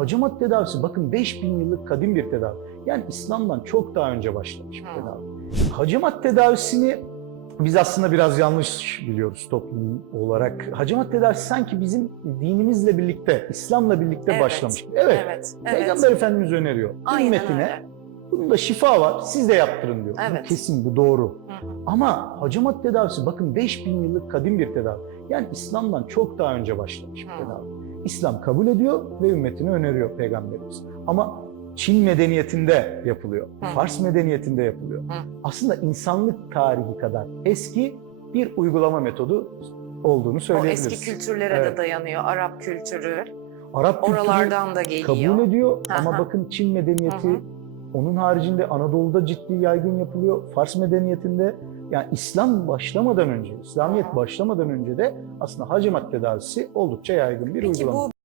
hacamat tedavisi bakın 5000 yıllık kadim bir tedavi. Yani İslam'dan çok daha önce başlamış bir Hı. tedavi. Hacamat tedavisini biz aslında biraz yanlış biliyoruz toplum olarak. Hacamat tedavisi sanki bizim dinimizle birlikte, İslam'la birlikte Evet. başlamış. Evet. Evet. evet. Peygamber Efendimiz öneriyor. Aynen Ümmetine öyle. bunda şifa var, siz de yaptırın diyor. Bu Evet. kesin, bu doğru. Hı hı. Ama hacamat tedavisi bakın 5000 yıllık kadim bir tedavi. Yani İslam'dan çok daha önce başlamış bir tedavi. İslam kabul ediyor ve ümmetine öneriyor Peygamberimiz. Ama Çin medeniyetinde yapılıyor. Hı. Fars medeniyetinde yapılıyor. Hı. Aslında insanlık tarihi kadar eski bir uygulama metodu olduğunu O söyleyebiliriz. eski kültürlere Evet. de dayanıyor. Arap kültürü. Arap kültürü Oralardan da geliyor. kabul ediyor Hı ama bakın Çin medeniyeti hı. onun haricinde Anadolu'da ciddi yaygın yapılıyor. Fars medeniyetinde yani İslam başlamadan önce, İslamiyet başlamadan önce de aslında hacamat tedavisi oldukça yaygın bir Peki uygulama. bu